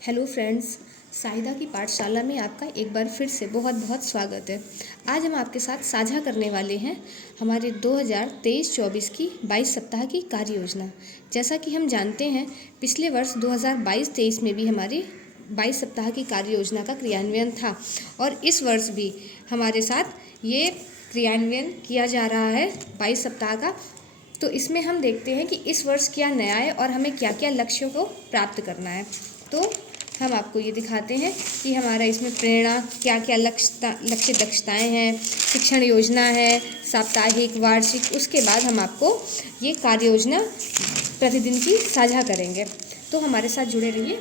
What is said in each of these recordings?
Hello friends, Sahida की पाठशाला में आपका एक बार फिर से बहुत बहुत स्वागत है। आज हम आपके साथ साझा करने वाले हैं हमारे 2023-24 की 22 सप्ताह की कार्य योजना। जैसा कि हम जानते हैं, पिछले वर्ष 2022-23 में भी हमारी 22 सप्ताह की कार्य योजना का क्रियान्वयन था और इस वर्ष भी हमारे साथ ये क्रियान्वयन किया जा रहा है 22 सप्ताह का। तो इसमें हम देखते हैं कि इस वर्ष क्या नया है और हमें क्या क्या लक्ष्यों को प्राप्त करना है। तो हम आपको ये दिखाते हैं कि हमारा इसमें प्रेरणा क्या क्या लक्ष्य दक्षताएं हैं, शिक्षण योजना है, साप्ताहिक, वार्षिक। उसके बाद हम आपको ये कार्य योजना प्रतिदिन की साझा करेंगे। तो हमारे साथ जुड़े रहिए।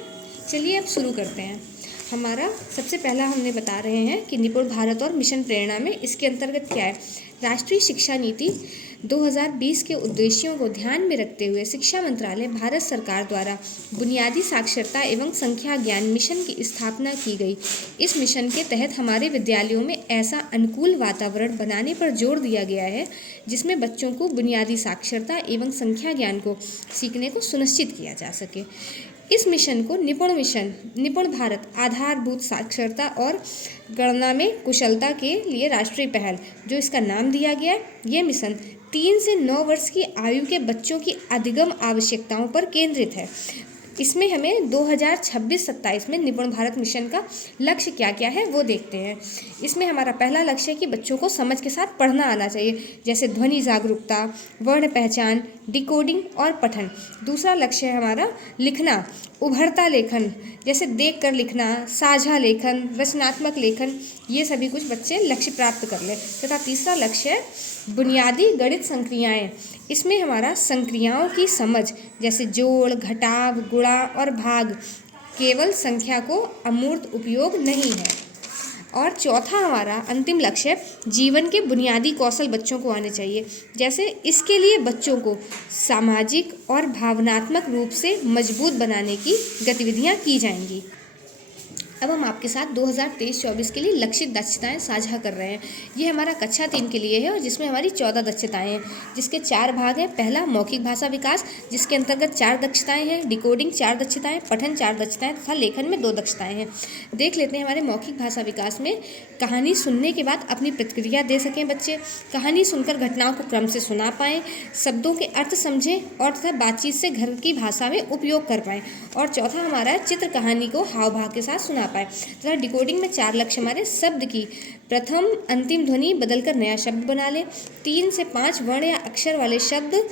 चलिए अब शुरू करते हैं। हमारा सबसे पहला हमने बता रहे हैं कि निपुण भारत और मिशन प्रेरणा में इसके अंतर्गत क्या है। राष्ट्रीय शिक्षा नीति 2020 के उद्देश्यों को ध्यान में रखते हुए शिक्षा मंत्रालय भारत सरकार द्वारा बुनियादी साक्षरता एवं संख्या ज्ञान मिशन की स्थापना की गई। इस मिशन के तहत हमारे विद्यालयों में ऐसा अनुकूल वातावरण बनाने पर जोर दिया गया है जिसमें बच्चों को बुनियादी साक्षरता एवं संख्या ज्ञान को सीखने को सुनिश्चित किया जा सके। इस मिशन को निपुण भारत आधारभूत साक्षरता और गणना में कुशलता के लिए राष्ट्रीय पहल, जो इसका नाम दिया गया है, ये मिशन 3 से 9 वर्ष की आयु के बच्चों की अधिगम आवश्यकताओं पर केंद्रित है। इसमें हमें 2026-27 में निपुण भारत मिशन का लक्ष्य क्या क्या है वो देखते हैं। इसमें हमारा पहला लक्ष्य है कि बच्चों को समझ के साथ पढ़ना आना चाहिए, जैसे ध्वनि जागरूकता, वर्ण पहचान, डिकोडिंग और पठन। दूसरा लक्ष्य है हमारा लिखना, उभरता लेखन, जैसे देख कर लिखना, साझा लेखन, रचनात्मक लेखन, ये सभी कुछ बच्चे लक्ष्य प्राप्त कर लें। तथा तीसरा लक्ष्य है बुनियादी गणित संक्रियाएं। इसमें हमारा संक्रियाओं की समझ, जैसे जोड़, घटाव, गुणा और भाग, केवल संख्या को अमूर्त उपयोग नहीं है। और चौथा हमारा अंतिम लक्ष्य है जीवन के बुनियादी कौशल बच्चों को आने चाहिए, जैसे इसके लिए बच्चों को सामाजिक और भावनात्मक रूप से मजबूत बनाने की गतिविधियां की जाएंगी। अब हम आपके साथ 2023-24 के लिए लक्षित दक्षताएं साझा कर रहे हैं। ये हमारा कक्षा 3 के लिए है और जिसमें हमारी 14 दक्षताएं हैं, जिसके 4 भाग हैं। पहला मौखिक भाषा विकास, जिसके अंतर्गत 4 दक्षताएं हैं, डिकोडिंग 4 दक्षताएं, पठन 4 दक्षताएं तथा लेखन में 2 दक्षताएं हैं। देख लेते हैं हमारे मौखिक भाषा विकास में। कहानी सुनने के बाद अपनी प्रतिक्रिया दे सकें बच्चे, कहानी सुनकर घटनाओं को क्रम से सुना पाएँ, शब्दों के अर्थ समझें और तथा बातचीत से घर की भाषा में उपयोग कर पाएँ। और चौथा हमारा चित्र कहानी को हाव भाव के साथ सुना पाए। तथा डिकोडिंग में 4 लक्ष्य हमारे शब्द की प्रथम अंतिम ध्वनि बदलकर नया शब्द बना लें, 3 से 5 वर्ण या अक्षर वाले शब्द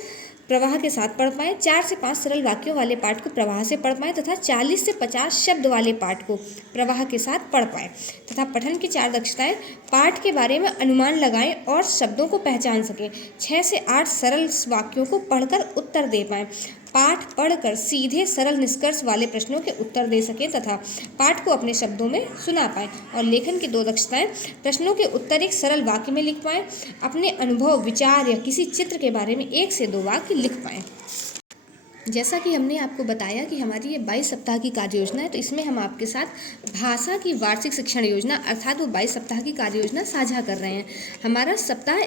प्रवाह के साथ पढ़ पाएँ, 4 से 5 सरल वाक्यों वाले पाठ को प्रवाह से पढ़ पाएँ तथा 40 से 50 शब्द वाले पाठ को प्रवाह के साथ पढ़ पाएँ। तथा पठन की 4 दक्षताएं, पाठ के बारे में अनुमान लगाएं और शब्दों को पहचान सकें, 6 से 8 सरल वाक्यों को पढ़कर उत्तर दे पाएँ, पाठ पढ़कर सीधे सरल निष्कर्ष वाले प्रश्नों के उत्तर दे सकें तथा पाठ को अपने शब्दों में सुना पाएँ। और लेखन की 2 दक्षताएं, प्रश्नों के उत्तर एक सरल वाक्य में लिख पाएँ, अपने अनुभव, विचार या किसी चित्र के बारे में 1 से 2 वाक्य लिख पाएँ। जैसा कि हमने आपको बताया कि हमारी ये 22 सप्ताह की कार्य योजना है, तो इसमें हम आपके साथ भाषा की वार्षिक शिक्षण योजना अर्थात वो 22 सप्ताह की कार्य योजना साझा कर रहे हैं। हमारा सप्ताह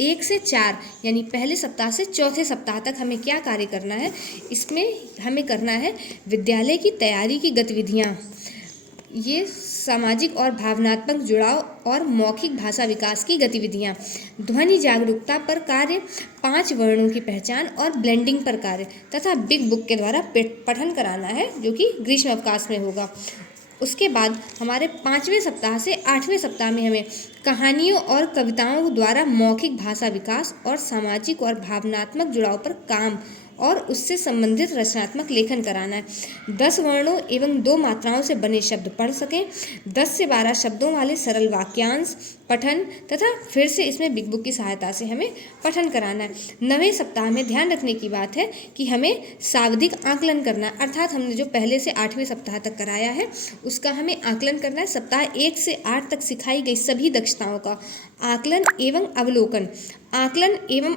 1 से 4 यानी पहले सप्ताह से चौथे सप्ताह तक हमें क्या कार्य करना है। इसमें हमें करना है विद्यालय की तैयारी की गतिविधियाँ, ये सामाजिक और भावनात्मक जुड़ाव और मौखिक भाषा विकास की गतिविधियाँ, ध्वनि जागरूकता पर कार्य, 5 वर्णों की पहचान और ब्लेंडिंग पर कार्य तथा बिग बुक के द्वारा पठन कराना है, जो कि ग्रीष्म अवकाश में होगा। उसके बाद हमारे 5वें सप्ताह से 8वें सप्ताह में हमें कहानियों और कविताओं द्वारा मौखिक भाषा विकास और सामाजिक और भावनात्मक जुड़ाव पर काम और उससे संबंधित रचनात्मक लेखन कराना है। 10 वर्णों एवं 2 मात्राओं से बने शब्द पढ़ सकें, 10 से 12 शब्दों वाले सरल वाक्यांश पठन तथा फिर से इसमें बिग बुक की सहायता से हमें पठन कराना है। 9वें सप्ताह में ध्यान रखने की बात है कि हमें शाब्दिक आकलन करना, अर्थात हमने जो पहले से 8वें सप्ताह तक कराया है उसका हमें आकलन करना है। सप्ताह 1 से 8 तक सिखाई गई सभी दक्षताओं का आकलन एवं अवलोकन, आकलन एवं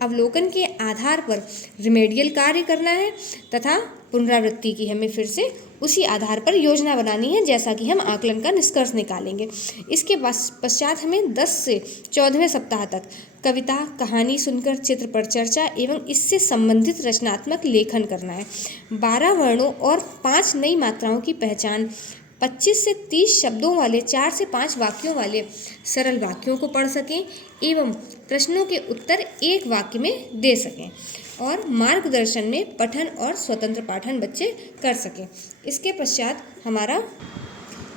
अवलोकन के आधार पर रिमेडियल कार्य करना है तथा पुनरावृत्ति की हमें फिर से उसी आधार पर योजना बनानी है, जैसा कि हम आकलन का निष्कर्ष निकालेंगे। इसके पश्चात हमें 10 से 14वें सप्ताह तक कविता, कहानी सुनकर चित्र पर चर्चा एवं इससे संबंधित रचनात्मक लेखन करना है। 12 वर्णों और 5 नई मात्राओं की पहचान, 25 से 30 शब्दों वाले 4 से 5 वाक्यों वाले सरल वाक्यों को पढ़ सकें एवं प्रश्नों के उत्तर एक वाक्य में दे सकें और मार्गदर्शन में पठन और स्वतंत्र पाठन बच्चे कर सकें। इसके पश्चात हमारा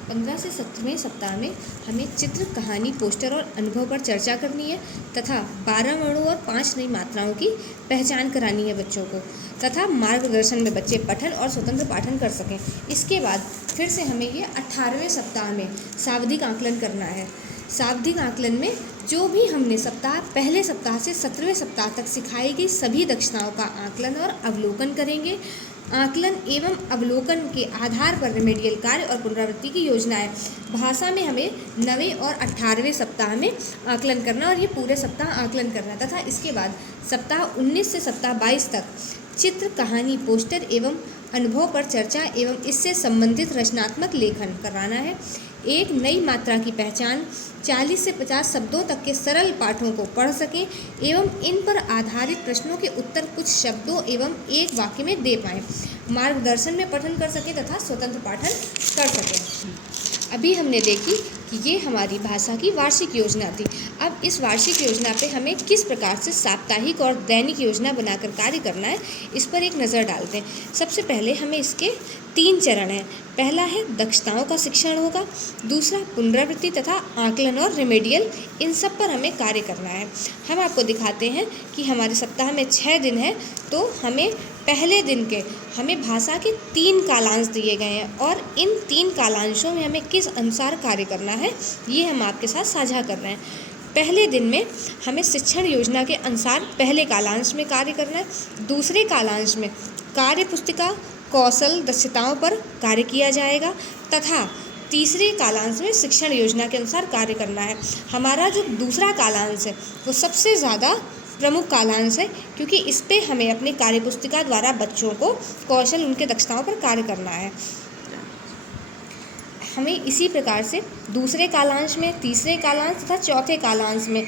15 से 17वें सप्ताह में हमें चित्र, कहानी, पोस्टर और अनुभव पर चर्चा करनी है तथा 12 वर्णों और 5 नई मात्राओं की पहचान करानी है बच्चों को तथा मार्गदर्शन में बच्चे पठन और स्वतंत्र पाठन कर सकें। इसके बाद फिर से हमें ये 18वें सप्ताह में शाब्दिक आकलन करना है। शाब्दिक आकलन में जो भी हमने पहले सप्ताह से 17वें सप्ताह तक सिखाई गई सभी दक्षताओं का आकलन और अवलोकन करेंगे। आकलन एवं अवलोकन के आधार पर रिमेडियल कार्य और पुनरावृत्ति की योजनाएं। भाषा में हमें 9वें और 18वें सप्ताह में आकलन करना और ये पूरे सप्ताह आकलन करना तथा इसके बाद सप्ताह 19 से सप्ताह 22 तक चित्र, कहानी, पोस्टर एवं अनुभव पर चर्चा एवं इससे संबंधित रचनात्मक लेखन कराना है। एक नई मात्रा की पहचान, 40 से 50 शब्दों तक के सरल पाठों को पढ़ सकें एवं इन पर आधारित प्रश्नों के उत्तर कुछ शब्दों एवं एक वाक्य में दे पाएँ। मार्गदर्शन में पठन कर सकें तथा स्वतंत्र पाठन कर सकें। अभी हमने देखी कि ये हमारी भाषा की वार्षिक योजना थी। अब इस वार्षिक योजना पे हमें किस प्रकार से साप्ताहिक और दैनिक योजना बनाकर कार्य करना है, इस पर एक नज़र डालते हैं। सबसे पहले हमें इसके 3 चरण हैं। पहला है दक्षताओं का शिक्षण होगा, दूसरा पुनरावृत्ति तथा आकलन और रिमेडियल, इन सब पर हमें कार्य करना है। हम आपको दिखाते हैं कि हमारे सप्ताह में 6 दिन है, तो हमें पहले दिन के हमें भाषा के 3 कालांश दिए गए हैं और इन 3 कालांशों में हमें किस अनुसार कार्य करना है ये हम आपके साथ साझा कर रहे हैं। पहले दिन में हमें शिक्षण योजना के अनुसार पहले कालांश में कार्य करना है। दूसरे कालांश में कार्य पुस्तिका, कौशल, दक्षताओं पर कार्य किया जाएगा तथा तीसरे कालांश में शिक्षण योजना के अनुसार कार्य करना है। हमारा जो दूसरा कालांश है वो सबसे ज़्यादा प्रमुख कालांश है, क्योंकि इस पे हमें अपनी कार्यपुस्तिका द्वारा बच्चों को कौशल, उनके दक्षताओं पर कार्य करना है। हमें इसी प्रकार से दूसरे कालांश में, तीसरे कालांश तथा चौथे कालांश में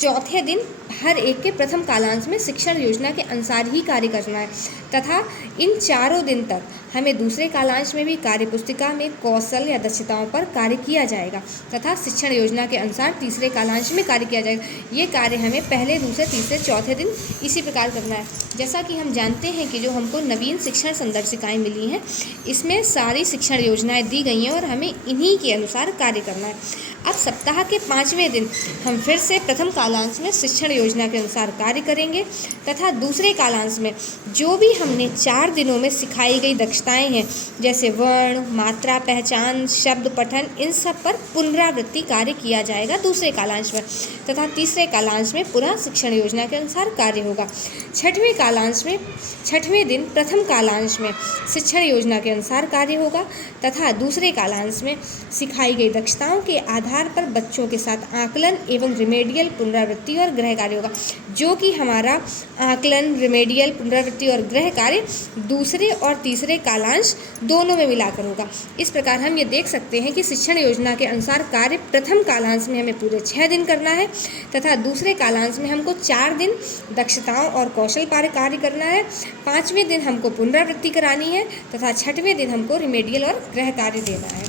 चौथे दिन हर एक के प्रथम कालांश में शिक्षण योजना के अनुसार ही कार्य करना है तथा इन चारों दिन तक हमें दूसरे कालांश में भी कार्यपुस्तिका में कौशल या दक्षताओं पर कार्य किया जाएगा तथा शिक्षण योजना के अनुसार तीसरे कालांश में कार्य किया जाएगा। ये कार्य हमें पहले, दूसरे, तीसरे, चौथे दिन इसी प्रकार करना है। जैसा कि हम जानते हैं कि जो हमको नवीन शिक्षण संदर्शिकाएँ मिली हैं, इसमें सारी शिक्षण योजनाएँ दी गई हैं और हमें इन्हीं के अनुसार कार्य करना है। अब सप्ताह के 5वें दिन हम फिर से प्रथम कालांश में शिक्षण योजना के अनुसार कार्य करेंगे तथा दूसरे कालांश में जो भी हमने 4 दिनों में सिखाई गई दक्षताएं हैं, जैसे वर्ण, मात्रा, पहचान, शब्द पठन, इन सब पर पुनरावृत्ति कार्य किया जाएगा दूसरे कालांश में तथा तीसरे कालांश में पुनः शिक्षण योजना के अनुसार कार्य होगा। 6वें कालांश में 6वें दिन प्रथम कालांश में शिक्षण योजना के अनुसार कार्य होगा तथा दूसरे कालांश में सिखाई गई दक्षताओं के आधार पर बच्चों के साथ आकलन एवं रिमेडियल, पुनरावृत्ति और गृह कार्य होगा, जो कि हमारा आकलन, रिमेडियल, पुनरावृत्ति और गृह कार्य दूसरे और तीसरे कालांश दोनों में मिलाकर होगा। इस प्रकार हम ये देख सकते हैं कि शिक्षण योजना के अनुसार कार्य प्रथम कालांश में हमें पूरे 6 दिन करना है तथा दूसरे कालांश में हमको 4 दिन दक्षताओं और कौशल पर कार्य करना है, 5वें दिन हमको पुनरावृत्ति करानी है तथा 6वें दिन हमको रिमेडियल और गृह कार्य देना है।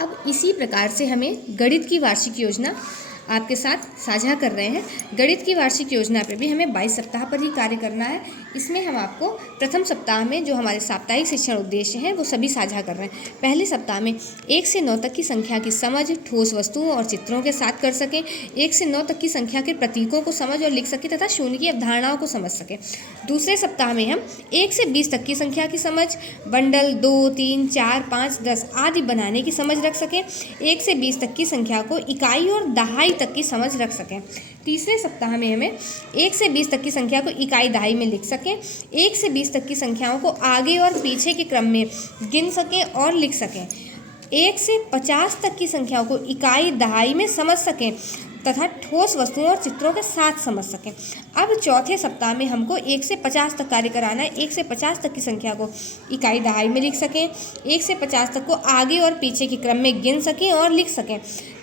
अब इसी प्रकार से हमें गणित की वार्षिक योजना आपके साथ साझा कर रहे हैं। गणित की वार्षिक योजना पर भी हमें 22 सप्ताह पर ही कार्य करना है। इसमें हम आपको प्रथम सप्ताह में जो हमारे साप्ताहिक शिक्षण उद्देश्य हैं वो सभी साझा कर रहे हैं। पहले सप्ताह में 1 से 9 तक की संख्या की समझ ठोस वस्तुओं और चित्रों के साथ कर सकें, 1 से 9 तक की संख्या के प्रतीकों को समझ और लिख सकें तथा शून्य की अवधारणाओं को समझ सकें। दूसरे सप्ताह में हम 1 से 20 तक की संख्या की समझ, बंडल 2, 3, 4, 5, 10 आदि बनाने की समझ रख सकें, 1 से 20 तक की संख्या को इकाई और दहाई तक की समझ रख सकें। तीसरे सप्ताह में हमें 1 से 20 तक की संख्या को इकाई दहाई में लिख सकें, 1 से 20 तक की संख्याओं को आगे और पीछे के क्रम में गिन सकें और लिख सकें, 1 से 50 तक की संख्याओं को इकाई दहाई में समझ सकें तथा ठोस वस्तुओं और चित्रों के साथ समझ सकें। अब चौथे सप्ताह में हमको 1 से 50 तक कार्य कराना है। 1 से 50 तक की संख्या को इकाई दहाई में लिख सकें, 1 से 50 तक को आगे और पीछे के क्रम में गिन सकें और लिख सकें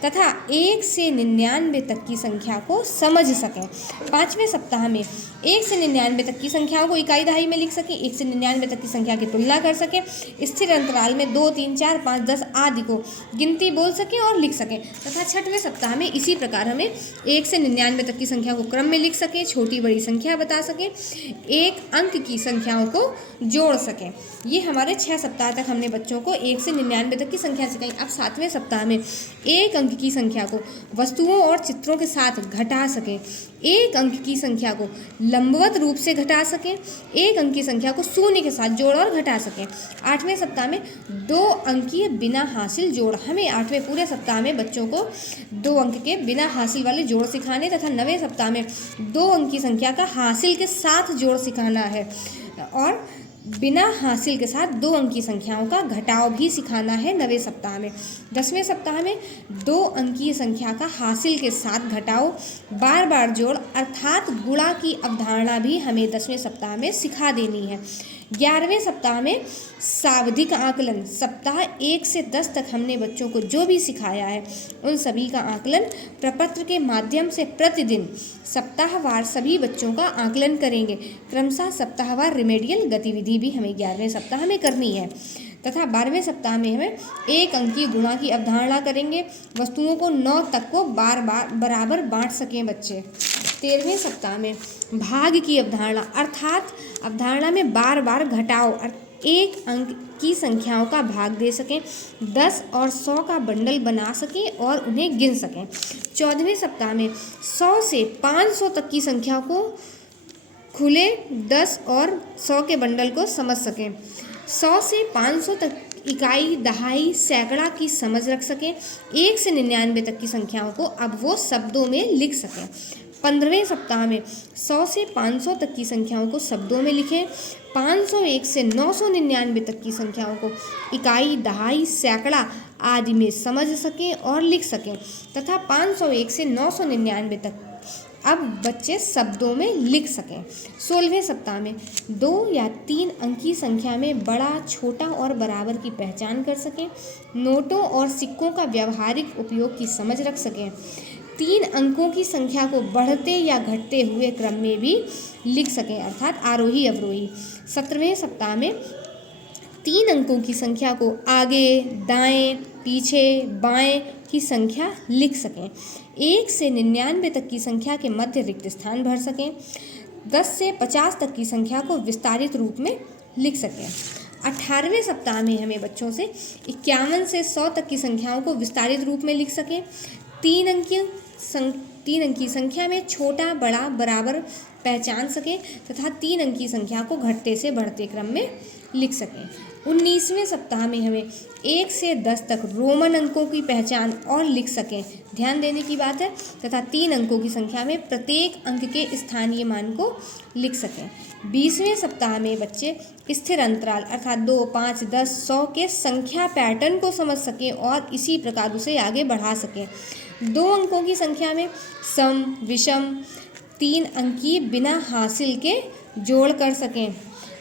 तथा 1 से 99 तक की संख्या को समझ सकें। पाँचवें सप्ताह में 1 से 99 तक की संख्याओं को इकाई दहाई में लिख सकें, 1 से 99 तक की संख्या की तुलना कर सकें, स्थिर अंतराल में 2, 3, 4, 5, 10 आदि को गिनती बोल सकें और लिख सकें तथा छठवें सप्ताह में इसी प्रकार हमें 1 से 99 तक की संख्या को क्रम में लिख सकें, छोटी बड़ी संख्या बता सकें, एक अंक की संख्याओं को जोड़ सकें। ये हमारे 6 सप्ताह तक हमने बच्चों को 1 से 99 तक की संख्या सिखाई। अब 7वें सप्ताह में एक अंक की संख्या को वस्तुओं और चित्रों के साथ घटा सकें, एक अंक की संख्या को लंबवत रूप से घटा सकें, एक अंक की संख्या को शून्य के साथ जोड़ और घटा सकें। 8वें सप्ताह में 2 अंकीय बिना हासिल जोड़, हमें 8वें पूरे सप्ताह में बच्चों को 2 अंक के बिना हासिल वाले जोड़ सिखाने तथा 9वें सप्ताह में 2 अंक की संख्या का हासिल के साथ जोड़ सिखाना है और बिना हासिल के साथ 2 अंक की संख्याओं का घटाव भी सिखाना है 9वें सप्ताह में। 10वें सप्ताह में 2 अंकीय संख्या का हासिल के साथ घटाव, बार बार जोड़ अर्थात गुणा की अवधारणा भी हमें 10वें सप्ताह में सिखा देनी है। 11वें सप्ताह में शाब्दिक आकलन, सप्ताह 1 से 10 तक हमने बच्चों को जो भी सिखाया है उन सभी का आकलन प्रपत्र के माध्यम से प्रतिदिन सप्ताहवार सभी बच्चों का आकलन करेंगे। क्रमशः सप्ताहवार रिमेडियल गतिविधि भी हमें 11वें सप्ताह में करनी है तथा 12वें सप्ताह में हमें एक अंकीय गुणा की अवधारणा करेंगे। वस्तुओं को 9 तक को बार बार बराबर बांट सकें बच्चे। 13वें सप्ताह में भाग की अवधारणा अर्थात अवधारणा में बार बार घटाओ, एक अंक की संख्याओं का भाग दे सकें, 10 और 100 का बंडल बना सकें और उन्हें गिन सकें। 14वें सप्ताह में 100 से 500 तक की संख्या को खुले 10 और 100 के बंडल को समझ सकें। 100 से 500 तक इकाई दहाई सैकड़ा की समझ रख सकें। 1 से 99 तक की संख्याओं को अब वो शब्दों में लिख सकें। 15वें सप्ताह में 100 से 500 तक की संख्याओं को शब्दों में लिखें। 501 से 999 तक की संख्याओं को इकाई दहाई सैकड़ा आदि में समझ सकें और लिख सकें तथा 501 से 999 तक अब बच्चे शब्दों में लिख सकें। 16वें सप्ताह में 2 या 3 अंकी संख्या में बड़ा, छोटा और बराबर की पहचान कर सकें, नोटों और सिक्कों का व्यावहारिक उपयोग की समझ रख सकें, 3 अंकों की संख्या को बढ़ते या घटते हुए क्रम में भी लिख सकें अर्थात आरोही अवरोही। 17वें सप्ताह में 3 अंकों की संख्या को आगे, दाएं, पीछे, बाएं की संख्या लिख सकें, 1 से 99 तक की संख्या के मध्य रिक्त स्थान भर सकें, 10 से 50 तक की संख्या को विस्तारित रूप में लिख सकें। 18वें सप्ताह में हमें बच्चों से 51 से 100 तक की संख्याओं को विस्तारित रूप में लिख सकें, 3 अंकी संख्या में छोटा, बड़ा, बराबर पहचान सकें तथा 3 अंकी संख्या को घटते से बढ़ते क्रम में लिख सकें। 19वें सप्ताह में हमें 1 से 10 तक रोमन अंकों की पहचान और लिख सकें, ध्यान देने की बात है, तथा 3 अंकों की संख्या में प्रत्येक अंक के स्थानीय मान को लिख सकें। 20वें सप्ताह में बच्चे स्थिर अंतराल अर्थात 2, 5, 10, 100 के संख्या पैटर्न को समझ सकें और इसी प्रकार उसे आगे बढ़ा सकें। 2 अंकों की संख्या में सम, विषम, 3 अंकीय बिना हासिल के जोड़ कर सकें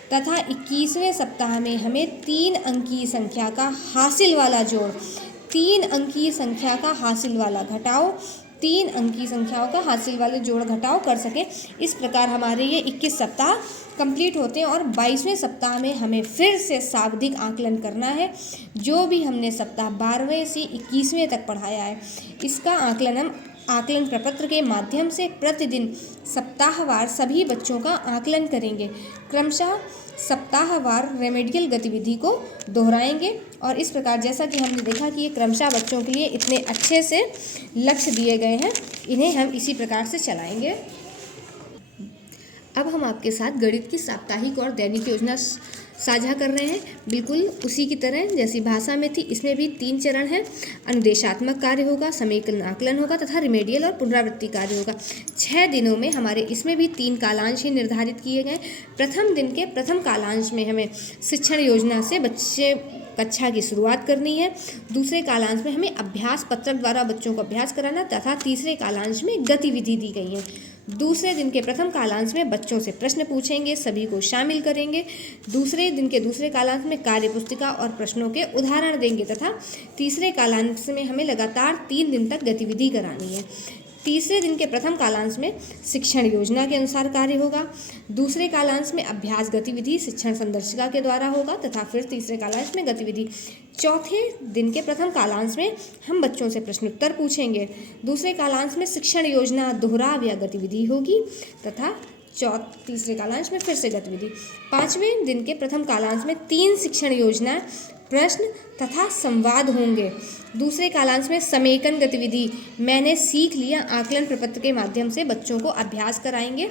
तथा 21वें सप्ताह में हमें 3 अंकीय संख्या का हासिल वाला जोड़, 3 अंकीय संख्या का हासिल वाला घटाओ, 3 अंकीय संख्याओं का हासिल वाले जोड़ घटाओ कर सकें। इस प्रकार हमारे ये 21 सप्ताह कंप्लीट होते हैं और 22वें सप्ताह में हमें फिर से शाब्दिक आकलन करना है। जो भी हमने सप्ताह 12वें से 21वें तक पढ़ाया है इसका आकलन हम आकलन प्रपत्र के माध्यम से प्रतिदिन सप्ताहवार सभी बच्चों का आकलन करेंगे। क्रमशः सप्ताहवार रेमेडियल गतिविधि को दोहराएंगे और इस प्रकार जैसा कि हमने देखा कि ये क्रमशः बच्चों के लिए इतने अच्छे से लक्ष्य दिए गए हैं, इन्हें हम इसी प्रकार से चलाएंगे। अब हम आपके साथ गणित की साप्ताहिक और दैनिक योजना साझा कर रहे हैं, बिल्कुल उसी की तरह जैसी भाषा में थी। इसमें भी 3 चरण हैं, अनुदेशात्मक कार्य होगा, समीकरण आकलन होगा तथा रिमेडियल और पुनरावृत्ति कार्य होगा। 6 दिनों में हमारे इसमें भी 3 कालांश ही निर्धारित किए गए। प्रथम दिन के प्रथम कालांश में हमें शिक्षण योजना से बच्चे कक्षा की शुरुआत करनी है। दूसरे कालांश में हमें अभ्यास पत्रक द्वारा बच्चों को अभ्यास कराना तथा तीसरे कालांश में गतिविधि दी गई है। दूसरे दिन के प्रथम कालांश में बच्चों से प्रश्न पूछेंगे, सभी को शामिल करेंगे। दूसरे दिन के दूसरे कालांश में कार्य पुस्तिका और प्रश्नों के उदाहरण देंगे तथा तीसरे कालांश में हमें लगातार 3 दिन तक गतिविधि करानी है। तीसरे दिन के प्रथम कालांश में शिक्षण योजना के अनुसार कार्य होगा। दूसरे कालांश में अभ्यास गतिविधि शिक्षण संदर्शिका के द्वारा होगा तथा फिर तीसरे कालांश में गतिविधि। चौथे दिन के प्रथम कालांश में हम बच्चों से प्रश्नोत्तर पूछेंगे। दूसरे कालांश में शिक्षण योजना दोहराव या गतिविधि होगी तथा तीसरे कालांश में फिर से गतिविधि। पाँचवें दिन के प्रथम कालांश में 3 शिक्षण योजना, प्रश्न तथा संवाद होंगे। दूसरे कालांश में समेकन गतिविधि मैंने सीख लिया आकलन प्रपत्र के माध्यम से बच्चों को अभ्यास कराएंगे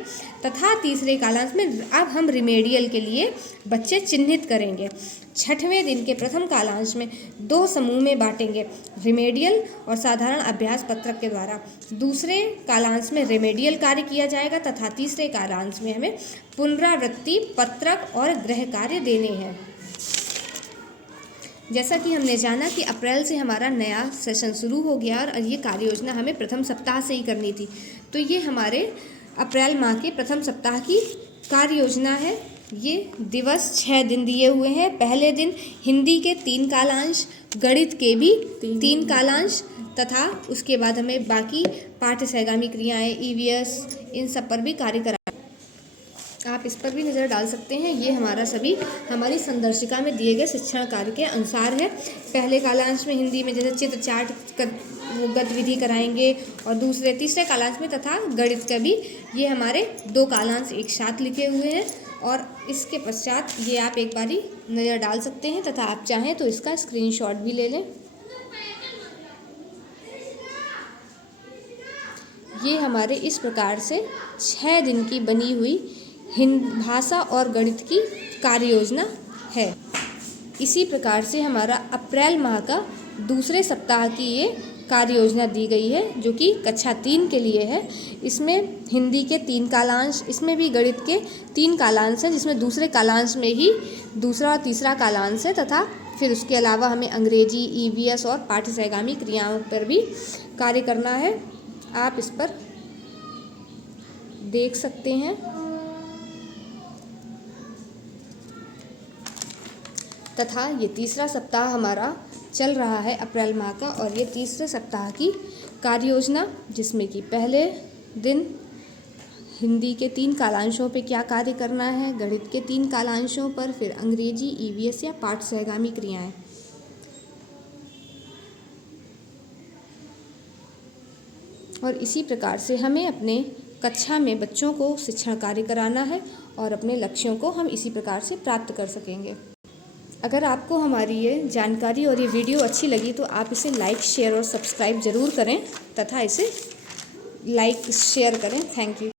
तथा तीसरे कालांश में अब हम रिमेडियल के लिए बच्चे चिन्हित करेंगे। छठवें दिन के प्रथम कालांश में 2 समूह में बांटेंगे, रिमेडियल और साधारण अभ्यास पत्रक के द्वारा। दूसरे कालांश में रिमेडियल कार्य किया जाएगा तथा तीसरे कालांश में हमें पुनरावृत्ति पत्रक और गृह कार्य देने हैं। जैसा कि हमने जाना कि अप्रैल से हमारा नया सेशन शुरू हो गया और ये कार्य योजना हमें प्रथम सप्ताह से ही करनी थी। तो ये हमारे अप्रैल माह के प्रथम सप्ताह की कार्य योजना है। ये दिवस 6 दिन दिए हुए हैं। पहले दिन हिंदी के 3 कालांश, गणित के भी 3 कालांश तथा उसके बाद हमें बाकी पाठ्य सहगामी क्रियाएँ, EVS इन सब पर भी कार्य कराना। आप इस पर भी नज़र डाल सकते हैं। ये हमारा सभी हमारी संदर्शिका में दिए गए शिक्षण कार्य के अनुसार है। पहले कालांश में हिंदी में जैसे चित्र चार्ट गतिविधि कराएंगे और तीसरे कालांश में तथा गणित का भी ये हमारे 2 कालांश एक साथ लिखे हुए हैं और इसके पश्चात ये आप एक बारी नज़र डाल सकते हैं तथा आप चाहें तो इसका स्क्रीनशॉट भी ले लें। ये हमारे इस प्रकार से 6 दिन की बनी हुई भाषा और गणित की कार्य योजना है। इसी प्रकार से हमारा अप्रैल माह का दूसरे सप्ताह की ये कार्य योजना दी गई है जो कि कक्षा 3 के लिए है। इसमें हिंदी के 3 कालांश, इसमें भी गणित के 3 कालांश हैं जिसमें दूसरे कालांश में ही दूसरा और तीसरा कालांश है तथा फिर उसके अलावा हमें अंग्रेजी, EVS और पाठ्य सहगामी क्रियाओं पर भी कार्य करना है। आप इस पर देख सकते हैं तथा ये तीसरा सप्ताह हमारा चल रहा है अप्रैल माह का और ये तीसरे सप्ताह की कार्य योजना जिसमें कि पहले दिन हिंदी के 3 कालांशों पे क्या कार्य करना है, गणित के 3 कालांशों पर, फिर अंग्रेजी, EVS या पाठ्य सहगामी क्रियाएं। और इसी प्रकार से हमें अपने कक्षा में बच्चों को शिक्षण कार्य कराना है और अपने लक्ष्यों को हम इसी प्रकार से प्राप्त कर सकेंगे। अगर आपको हमारी ये जानकारी और ये वीडियो अच्छी लगी तो आप इसे लाइक, शेयर और सब्सक्राइब ज़रूर करें तथा इसे लाइक शेयर करें। Thank you.